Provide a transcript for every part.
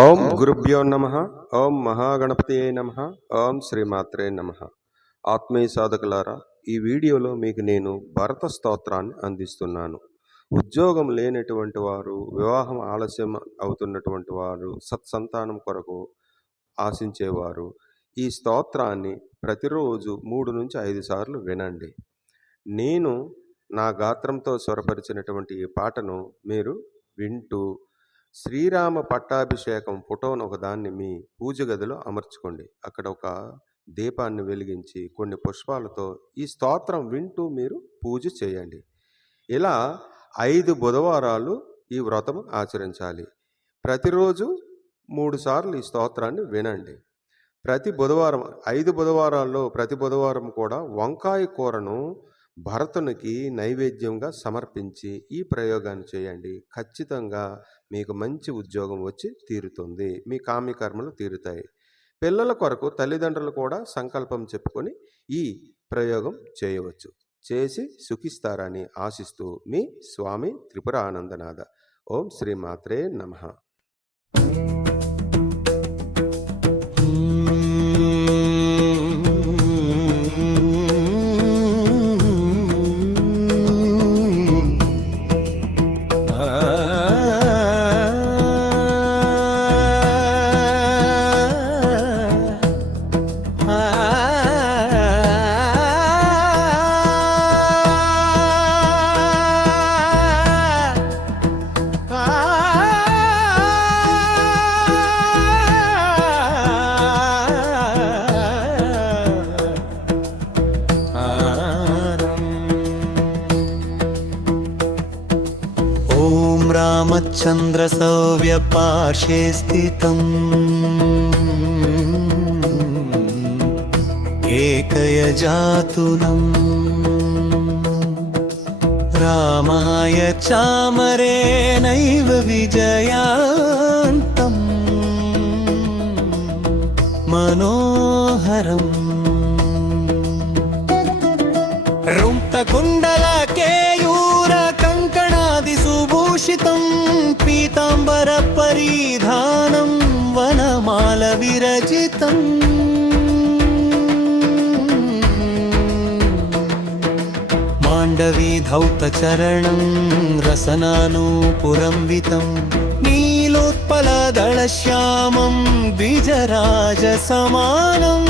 ఓం గురుభ్యో నమః. ఓం మహాగణపతియే నమః. ఓం శ్రీమాత్రే నమః. ఆత్మీయ సాధకులారా, ఈ వీడియోలో మీకు నేను భరత స్తోత్రాన్ని అందిస్తున్నాను. ఉద్యోగం లేనటువంటి వారు, వివాహం ఆలస్యం అవుతున్నటువంటి వారు, సత్సంతానం కొరకు ఆశించేవారు ఈ స్తోత్రాన్ని ప్రతిరోజు 3 నుంచి 5 సార్లు వినండి. నేను నా గాత్రంతో స్వరపరిచినటువంటి ఈ పాటను మీరు వింటూ శ్రీరామ పట్టాభిషేకం ఫోటోను ఒకదాన్ని మీ పూజ గదిలో అమర్చుకోండి. అక్కడ ఒక దీపాన్ని వెలిగించి కొన్ని పుష్పాలతో ఈ స్తోత్రం వింటూ మీరు పూజ చేయండి. ఇలా 5 బుధవారాలు ఈ వ్రతం ఆచరించాలి. ప్రతిరోజు 3 సార్లు ఈ స్తోత్రాన్ని వినండి. ప్రతి బుధవారం 5 బుధవారాల్లో ప్రతి బుధవారం కూడా వంకాయ కూరను భరతునికి నైవేద్యంగా సమర్పించి ఈ ప్రయోగాన్ని చేయండి. ఖచ్చితంగా మీకు మంచి ఉద్యోగం వచ్చి తీరుతుంది. మీ కామ్యకర్మలు తీరుతాయి. పిల్లల కొరకు తల్లిదండ్రులు కూడా సంకల్పం చెప్పుకొని ఈ ప్రయోగం చేయవచ్చు. చేసి సుఖిస్తారని ఆశిస్తూ మీ స్వామి త్రిపుర ఆనందనాథ. ఓం శ్రీమాత్రే నమః. रामचंद्र सौव्य पार्श्वे स्थितम् एकयजातुलम् रामाय चामरेणैव विजयान्तम् मनोहरम् रुक्तकुण्डलकेयूर कंकणादिसुभूषितं पीताम्बर परिधानं वनमाल विरचितम् माण्डवी धौतचरणं रसनानूपुरंवितं नीलोत्पलदलश्यामं द्विजराजसमानम्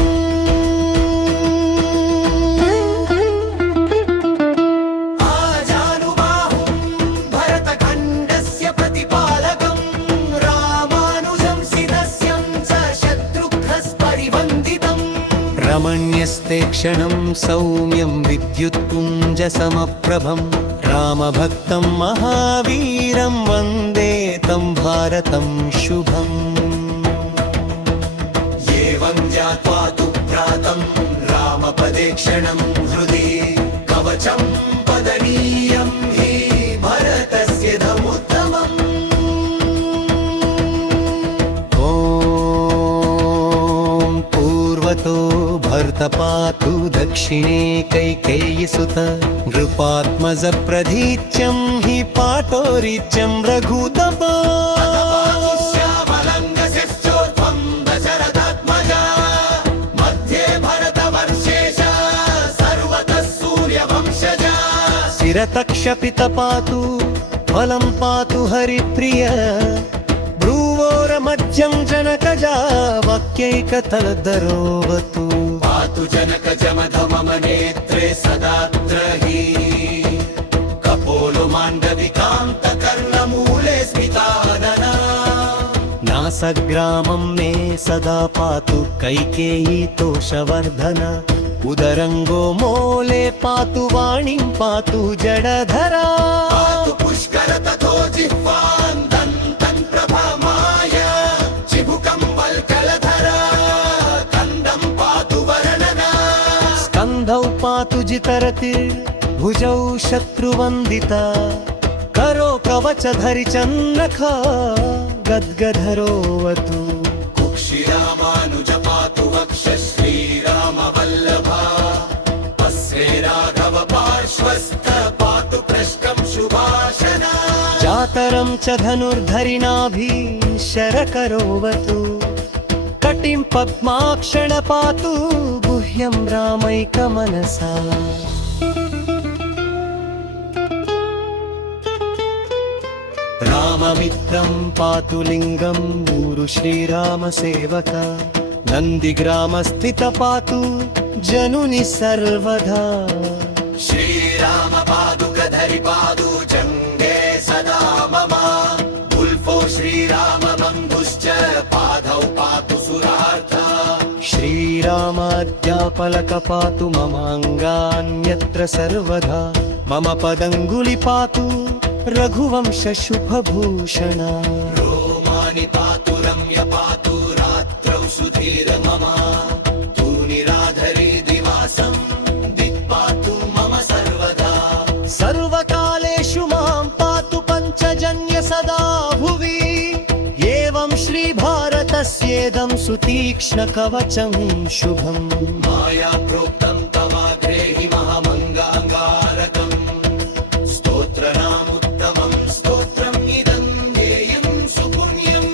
रमण्यस्ते क्षणं सौम्यं विद्युत्पुञ्जसमप्रभं रामभक्तं महावीरं वन्दे तं भारतं शुभम् एवं ज्ञात्वा तु भ्रातं रामपदे क्षणं हृदि कवचं पदनीयं हि भरतस्य धमुत्तमम् भर्तपातु दक्षिणे कैकेयीसुत नृपात्मज प्रधीच्यं हि पाटोरिच्यं रघुतप शिरतक्षपित पातु फलं पातु हरिप्रिय भ्रुवोरमध्यं जनकजा वाक्यैकतलदरोवतु पातु जनकज मम नेत्रे सदात्रहि कपोलो माण्डविकान्तकर्णमूले स्मितानना नासग्रामं मे सदा पातु कैकेयी तोषवर्धन उदरङ्गो मोले पातु वाणीं पातु जडधरा पातु पुष्कर तथो जिह्वान् दन्तं प्रभामाय चिबुकं वल्कलधरा कन्दं पातु वर्णना स्कन्धौ पातु जितरति भुजौ शत्रुवन्दिता करो कवचधरि चन्नखा गद्गधरोवतु कुक्षिरामानुज पातु वक्ष श्रीरामवल्लभा अस्रे राघव पार्श्वस्थ पातु पृष्ठं शुभाशना जातर शस्त्रं च धनुर्धरिणाभिः शरकरोवतु कटिं पद्माक्षण पातु गुह्यं रामैकमनसा राममित्रं पातु लिङ्गं ऊरु श्रीरामसेवक नन्दिग्रामस्थित पातु जनुनि सर्वदा श्रीराम पादुकधरि पादु जङ्गे सदा मम उल्फो श्रीराम बन्धुश्च पादौ पातु सुरार्था श्रीरामाद्यापलक पातु ममाङ्गान्यत्र सर्वदा मम पदङ्गुलि पातु रघुवंश शुभभूषण रोमानि पातु रम्य पातु रात्रौ सुधीर मम तूनिराधरि दिवासं दिक्पातु मम सर्वदा सर्वकालेषु मां पातु पञ्चजन्य सदा भुवि एवं श्रीभारतस्येदं सुतीक्ष्ण कवचं शुभम् माया प्रोक्तं तवाग्रेहि महामङ्गाङ्गारकम् स्तोत्रनामुत्तमं स्तोत्रम् इदं ध्येयं सुपुण्यम्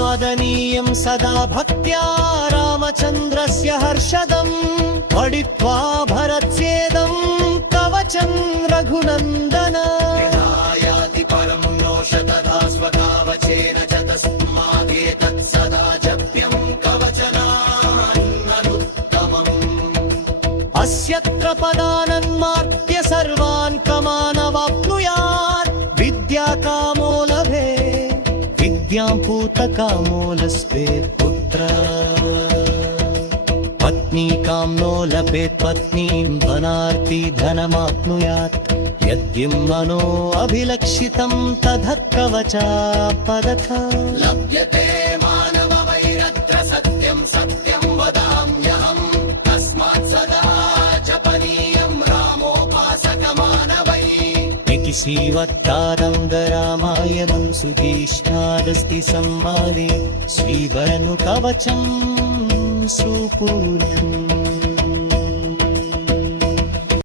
आदनीयं सदा भक्त्या रामचन्द्रस्य हर्षदम् पठित्वा भरत्स्येदं कवचं रघुनन्दन याति परं नोष तथा स्वकावचेन च तस्मादेतत् सदा जप्यं कवचनान्ननुत्तमम् अस्यत्र पदानन्मार्त्य सर्वान् कमानवाप्नुयात् विद्याकामो लभे विद्यां पूतकामो लस्पेत् पुत्र पत्नीकां नो लभेत् पत्नीं धनार्ति धनमाप्नुयात् यद्यं मनो अभिलक्षितं तदकवचापदथ लभ्यते मानवैरत्र सत्यं सत्यं वदाम्यहम् तस्मात् सदा जपनीयं रामोपासकमानवै इति श्रीवत्तारङ्गरामायणं सुतीक्ष्णादस्ति संवादे श्रीवरनुकवचं सुपूर्णम्